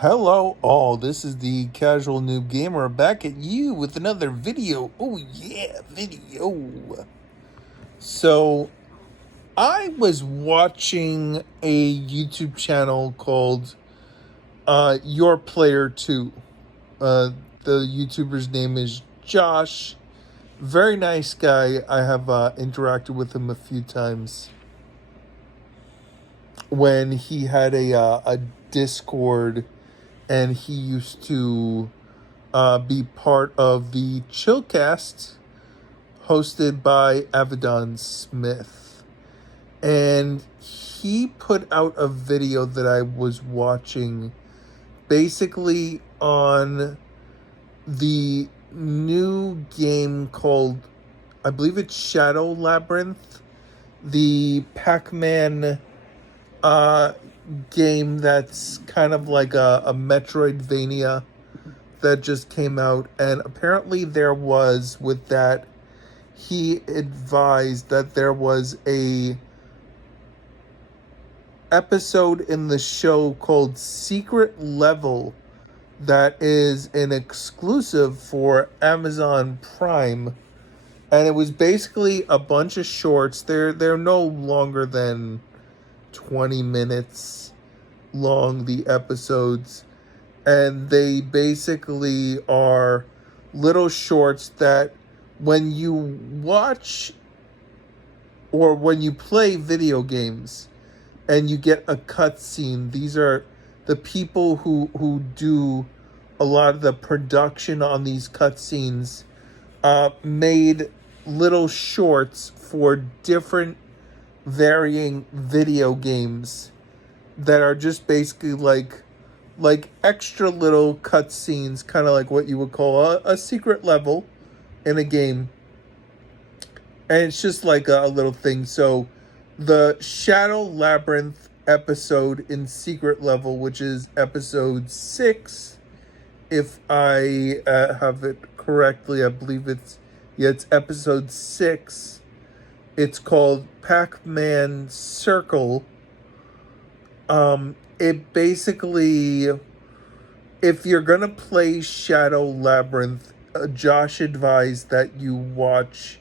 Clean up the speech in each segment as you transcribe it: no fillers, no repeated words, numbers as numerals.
Hello all, this is the Casual Noob Gamer back at you with another video. Oh yeah, video. So, I was watching a YouTube channel called Your Player 2. The YouTuber's name is Josh. Very nice guy. I have interacted with him a few times when he had a Discord, and he used to be part of the Chillcast hosted by Avedon Smith. And he put out a video that I was watching basically on the new game called, I believe it's Shadow Labyrinth, the Pac-Man game that's kind of like a Metroidvania that just came out. And apparently there was, with that, he advised that there was a episode in the show called Secret Level that is an exclusive for Amazon Prime, and it was basically a bunch of shorts. They're no longer than 20 minutes long, the episodes, and they basically are little shorts that when you watch or when you play video games and you get a cutscene, these are the people who do a lot of the production on these cutscenes, made little shorts for different varying video games that are just basically like extra little cutscenes, kind of like what you would call a secret level in a game. And it's just like a little thing. So the Shadow Labyrinth episode in Secret Level, which is episode 6, if I have it correctly, I believe it's episode 6. It's called Pac-Man Circle. It basically, if you're gonna play Shadow Labyrinth, Josh advised that you watch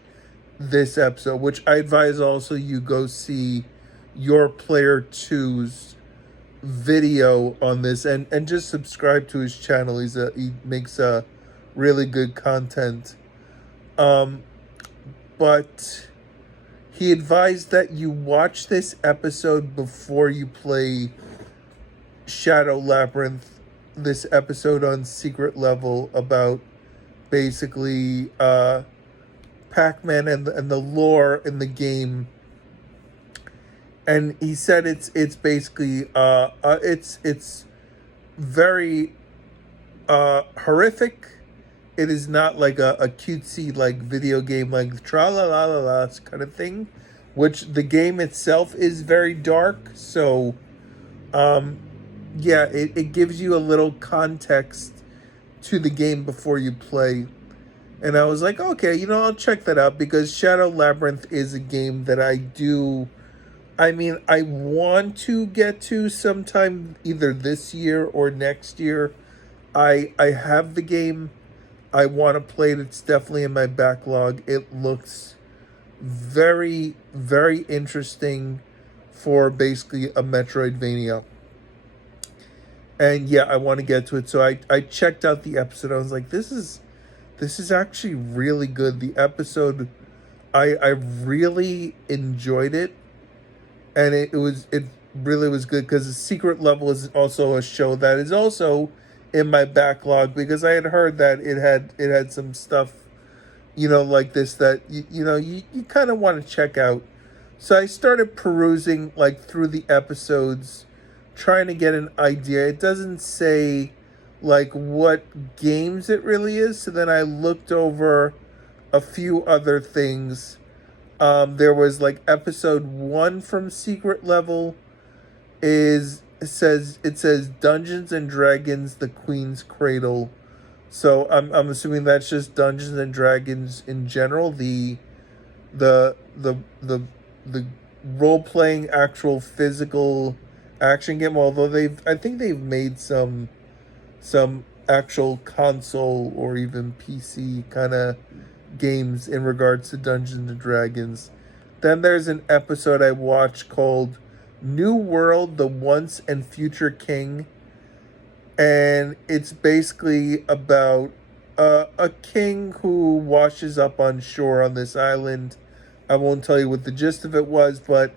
this episode, which I advise also you go see Your Player 2's video on this, and just subscribe to his channel. He makes a really good content. But he advised that you watch this episode before you play Shadow Labyrinth, this episode on Secret Level about basically Pac-Man and the lore in the game. And he said it's basically it's very horrific. It is not like a cutesy like video game like tra la la la la kind of thing, which the game itself is very dark. So yeah, it gives you a little context to the game before you play. And I was like, okay, I'll check that out, because Shadow Labyrinth is a game that I want to get to sometime either this year or next year. I have the game. I want to play it. It's definitely in my backlog. It looks very, very interesting for basically a Metroidvania. And yeah, I want to get to it. So I checked out the episode. I was like, this is actually really good. The episode, I really enjoyed it. And it really was good, because the Secret Level is also a show that is also in my backlog, because I had heard that it had some stuff, like this, that you kind of want to check out. So I started perusing like through the episodes, trying to get an idea. It doesn't say like what games it really is. So then I looked over a few other things. There was like episode 1 from Secret Level it says Dungeons and Dragons: The Queen's Cradle. So I'm assuming that's just Dungeons and Dragons in general, the role playing actual physical action game. Although I think they've made some some actual console or even PC kind of games in regards to Dungeons and Dragons. Then there's an episode I watched called New World, the Once and Future King. And it's basically about a king who washes up on shore on this island. I won't tell you what the gist of it was, but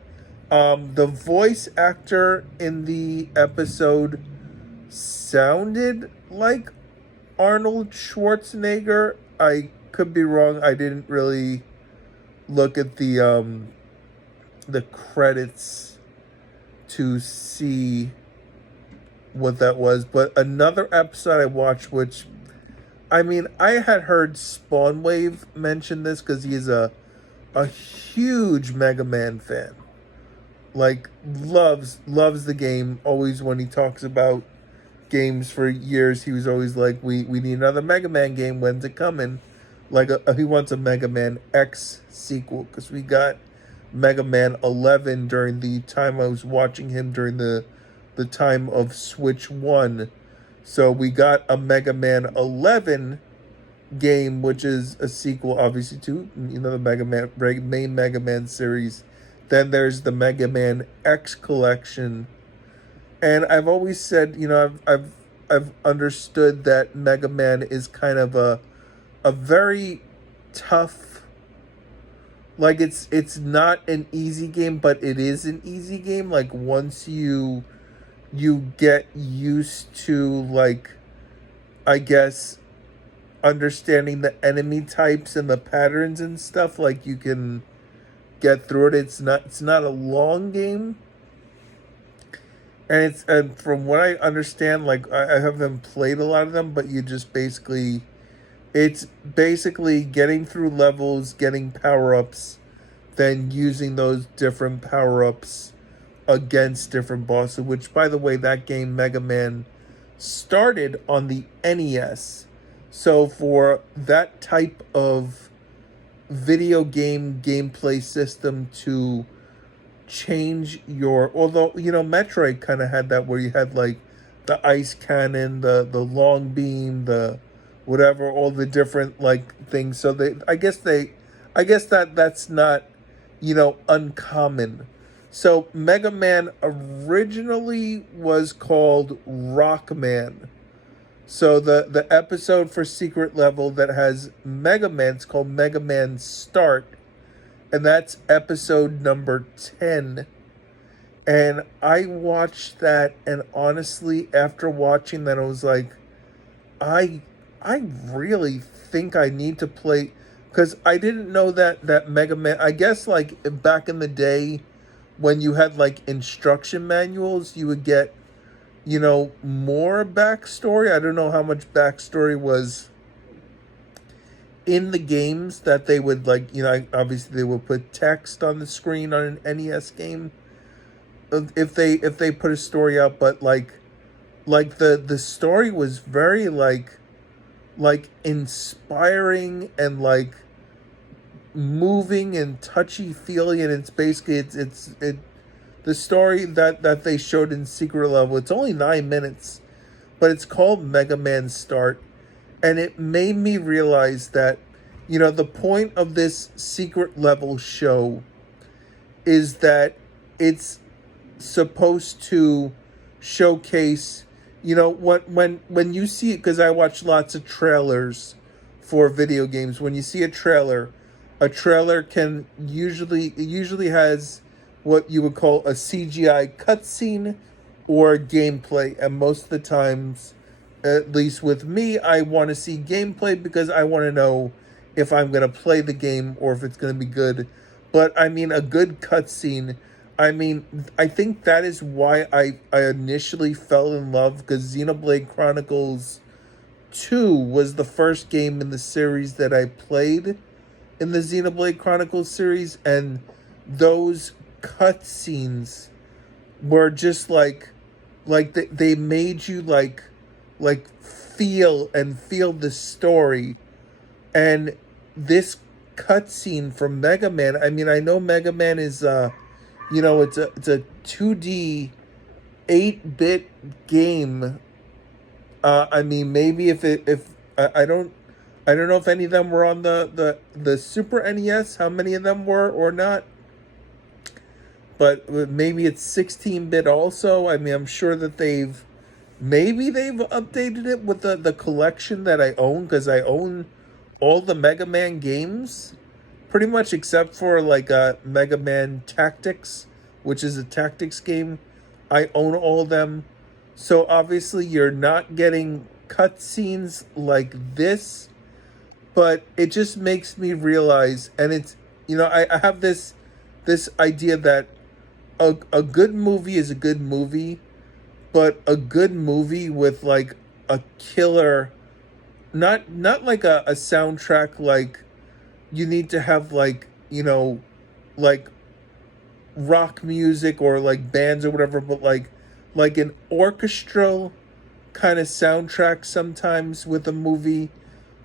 the voice actor in the episode sounded like Arnold Schwarzenegger. I could be wrong. I didn't really look at the credits to see what that was. But another episode I watched, which I mean, I had heard Spawnwave mention this because he is a huge Mega Man fan. Like loves the game. Always when he talks about games for years, he was always like, we need another Mega Man game. When's it coming? Like he wants a Mega Man X sequel because we got Mega Man 11 during the time I was watching him during the time of Switch 1. So we got a Mega Man 11 game, which is a sequel, obviously, to the main Mega Man series. Then there's the Mega Man X collection, and I've always said, I've understood that Mega Man is kind of a very tough. Like it's not an easy game, but it is an easy game. Like once you get used to, like, I guess, understanding the enemy types and the patterns and stuff, like you can get through it. It's not a long game, and from what I understand, like I haven't played a lot of them, but it's basically getting through levels, getting power-ups, then using those different power-ups against different bosses, which, by the way, that game, Mega Man, started on the NES. So for that type of video game gameplay system to change although, Metroid kind of had that, where you had like the ice cannon, the long beam, the whatever, all the different like things. So I guess that's not, uncommon. So Mega Man originally was called Rockman. So the episode for Secret Level that has Mega Man, it's called Mega Man Start, and that's episode number 10. And I watched that, and honestly, after watching that, I was like, I really think I need to play, because I didn't know that Mega Man, I guess, like back in the day when you had like instruction manuals, you would get, more backstory. I don't know how much backstory was in the games that they would, like, obviously they would put text on the screen on an NES game if they put a story up, but like the story was very like inspiring and like moving and touchy feely, and it's basically it the story that they showed in Secret Level. It's only 9 minutes, but it's called Mega Man Start, and it made me realize that the point of this Secret Level show is that it's supposed to showcase, when you see it, because I watch lots of trailers for video games. When you see a trailer can usually has what you would call a CGI cutscene or gameplay, and most of the times, at least with me, I want to see gameplay because I want to know if I'm going to play the game or if it's going to be good. But I mean, a good cutscene, I think that is why I initially fell in love, because Xenoblade Chronicles 2 was the first game in the series that I played in the Xenoblade Chronicles series, and those cutscenes were just like they made you like feel the story. And this cutscene from Mega Man, I know Mega Man is it's a 2D 8-bit game, I mean, maybe if I don't know if any of them were on the Super NES, how many of them were or not, but maybe it's 16-bit also. I mean, I'm sure that they've updated it with the collection that I own, because I own all the Mega Man games pretty much, except for like Mega Man Tactics, which is a tactics game. I own all of them. So obviously you're not getting cutscenes like this, but it just makes me realize, and it's, I have this idea that a good movie is a good movie, but a good movie with like a killer, not like a soundtrack, like you need to have like, like rock music or like bands or whatever, but like an orchestral kind of soundtrack sometimes with a movie.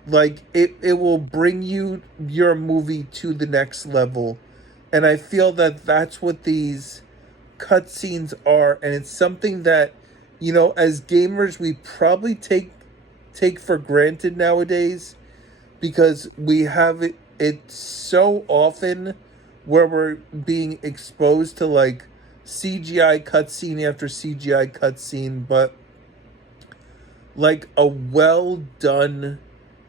Like it will bring your movie to the next level. And I feel that that's what these cutscenes are, and it's something that, as gamers, we probably take for granted nowadays, because we have it so often, where we're being exposed to like CGI cutscene after CGI cutscene, but like a well done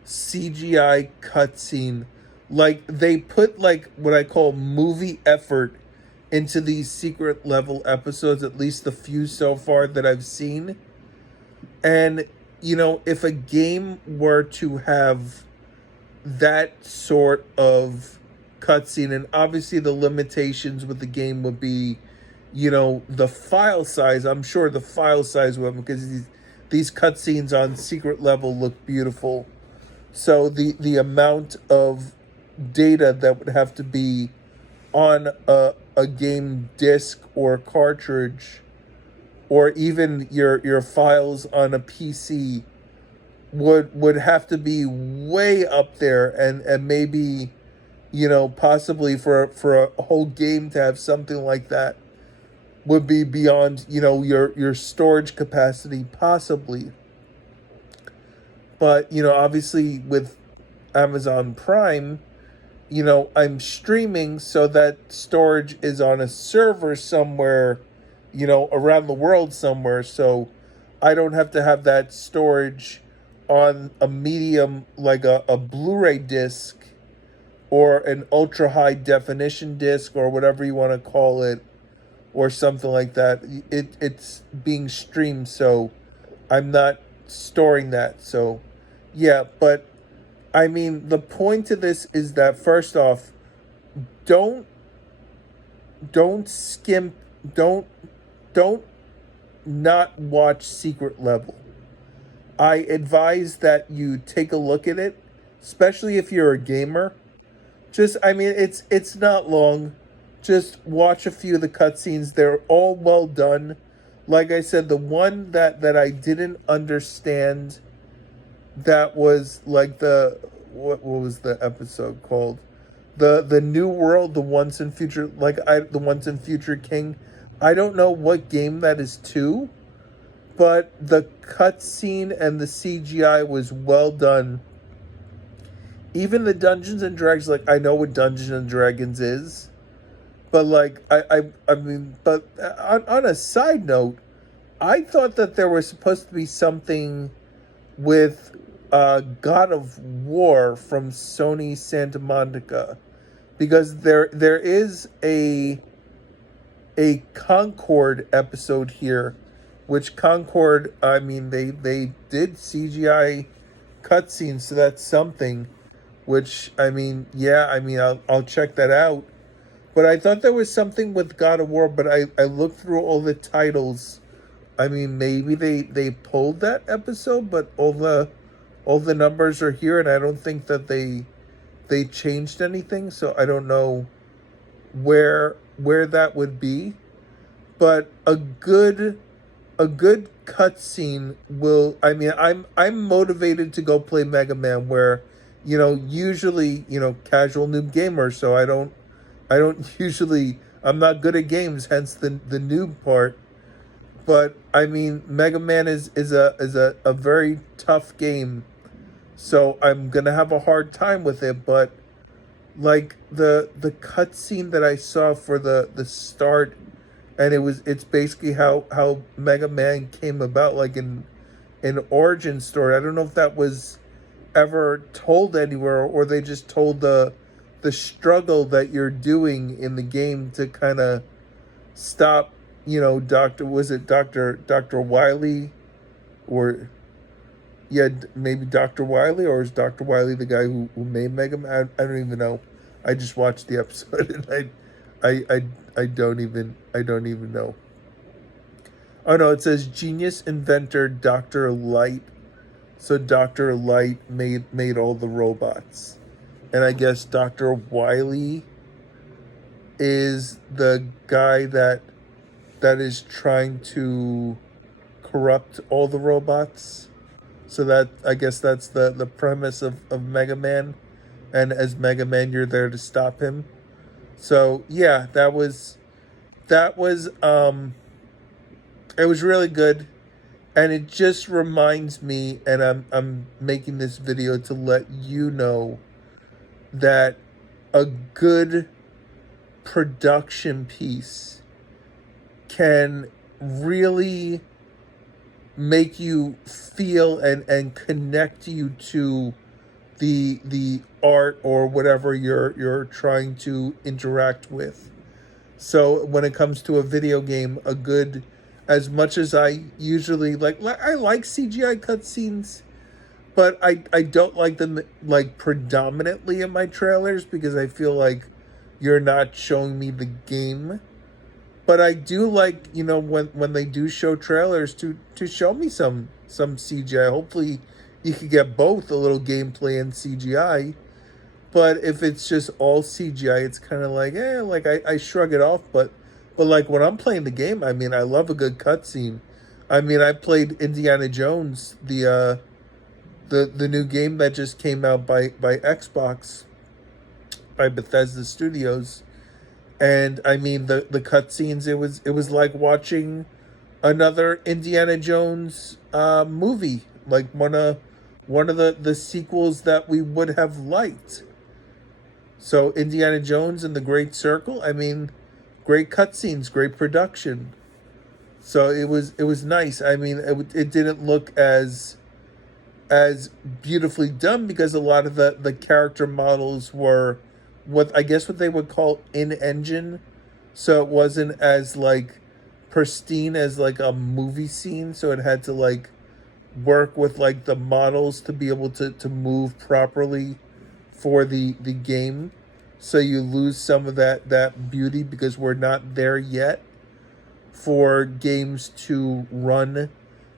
CGI cutscene, like they put like what I call movie effort into these secret level episodes, at least the few so far that I've seen. And if a game were to have that sort of cutscene, and obviously the limitations with the game would be, the file size. I'm sure the file size would, because these cutscenes on secret level look beautiful. So the amount of data that would have to be on a game disc or cartridge, or even your files on a PC, would have to be way up there, and maybe, possibly for a whole game to have something like that would be beyond, your storage capacity, possibly. But obviously with Amazon Prime, I'm streaming, so that storage is on a server somewhere, around the world somewhere. So I don't have to have that storage on a medium, like a Blu-ray disc or an ultra high definition disc, or whatever you want to call it, or something like that. It's being streamed, so I'm not storing that. So yeah, but I mean, the point of this is that, first off, don't skimp, don't not watch Secret Level. I advise that you take a look at it, especially if you're a gamer. Just, I mean, it's not long. Just watch a few of the cutscenes. They're all well done. Like I said, the one that I didn't understand, that was like what was the episode called? The New World, the Once and Future, the Once and Future King. I don't know what game that is to, but the cutscene and the CGI was well done. Even the Dungeons and Dragons, like, I know what Dungeons and Dragons is, but like I mean, but on a side note, I thought that there was supposed to be something with God of War from Sony Santa Monica, because there is a Concord episode here, which Concord, I mean, they did CGI cutscenes, so that's something. Which, I mean, yeah, I mean, I'll check that out. But I thought there was something with God of War, but I looked through all the titles. I mean, maybe they pulled that episode, but all the numbers are here, and I don't think that they changed anything, so I don't know where that would be. But a good cutscene will, I mean, I'm motivated to go play Mega Man, where, usually, casual noob gamer, so I don't usually, I'm not good at games, hence the noob part. But I mean, Mega Man is a very tough game, so I'm gonna have a hard time with it. But like the cutscene that I saw for the start, and it's basically how Mega Man came about, like in an origin story. I don't know if that was ever told anywhere, or they just told the struggle that you're doing in the game to kind of stop, Doctor, was it Dr. Wily, or yeah, maybe Dr. Wily, or is Dr. Wily the guy who made Mega Man? I don't even know. I just watched the episode and I don't even know. Oh no, it says genius inventor Dr. Light. So Dr. Light made all the robots. And I guess Dr. Wily is the guy that is trying to corrupt all the robots. So that, I guess that's the premise of Mega Man. And as Mega Man, you're there to stop him. So yeah, that was it was really good. And it just reminds me, and I'm making this video to let you know that a good production piece can really make you feel and connect you to the art or whatever you're trying to interact with. So when it comes to a video game, a good, as much as I usually I like CGI cutscenes, but I don't like them like predominantly in my trailers because I feel like you're not showing me the game. But I do like, when they do show trailers to show me some CGI. Hopefully you could get both, a little gameplay and CGI. But if it's just all CGI, it's kind of like, like I shrug it off. But like when I'm playing the game, I mean, I love a good cutscene. I mean, I played Indiana Jones, the new game that just came out by Xbox, by Bethesda Studios. And I mean, the cutscenes, it was like watching another Indiana Jones movie, like one of the sequels that we would have liked. So Indiana Jones and the Great Circle, I mean, great cutscenes, great production. So it was nice. I mean, it didn't look as beautifully done because a lot of the character models were what they would call in engine. So it wasn't as like pristine as like a movie scene. So it had to like work with like the models to be able to move properly for the game. So you lose some of that beauty because we're not there yet for games to run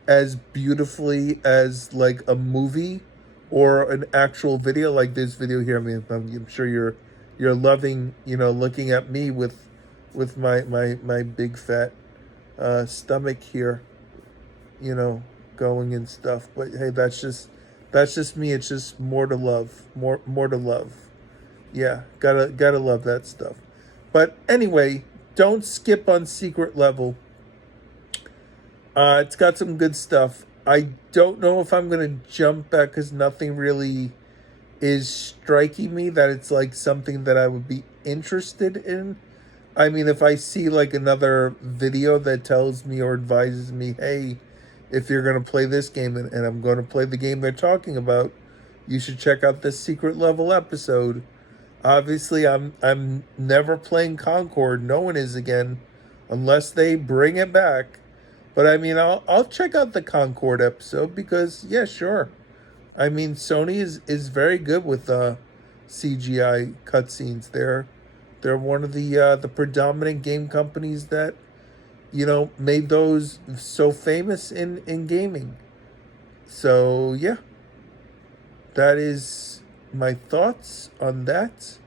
as beautifully as like a movie or an actual video like this video here. I mean, I'm sure you're loving, looking at me with my big fat stomach here, going and stuff. But hey, that's just me. It's just more to love, more to love. Yeah, gotta love that stuff. But anyway, don't skip on Secret Level. It's got some good stuff. I don't know if I'm gonna jump back because nothing really is striking me that it's like something that I would be interested in. I mean, if I see like another video that tells me or advises me, hey, if you're gonna play this game and I'm gonna play the game they're talking about, you should check out this Secret Level episode. Obviously, I'm never playing Concord. No one is again, unless they bring it back. But I mean, I'll check out the Concord episode because yeah, sure. I mean, Sony is very good with CGI cutscenes. They're one of the predominant game companies that made those so famous in gaming. So yeah, that is my thoughts on that.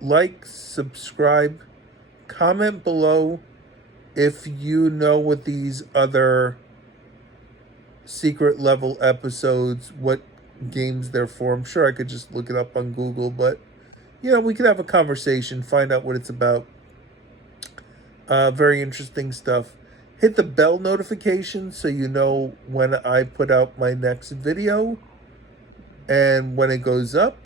Like, subscribe, comment below if you know what these other Secret Level episodes, what games they're for. I'm sure I could just look it up on Google, but we could have a conversation, find out what it's about. Very interesting stuff. hit the bell notification so you know when I put out my next video and when it goes up.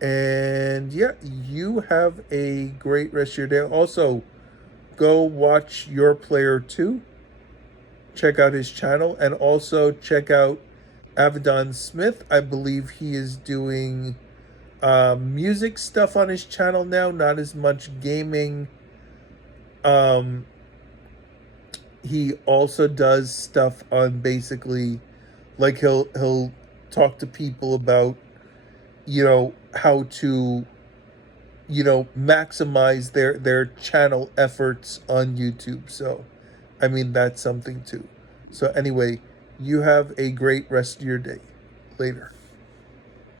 And yeah, you have a great rest of your day. Also, go watch Your Player 2. Check out his channel, and also check out Avedon Smith. I believe he is doing music stuff on his channel now, not as much gaming. Um, he also does stuff on basically, like he'll talk to people about, how to, maximize their channel efforts on YouTube. So, I mean, that's something too. So anyway, you have a great rest of your day. Later.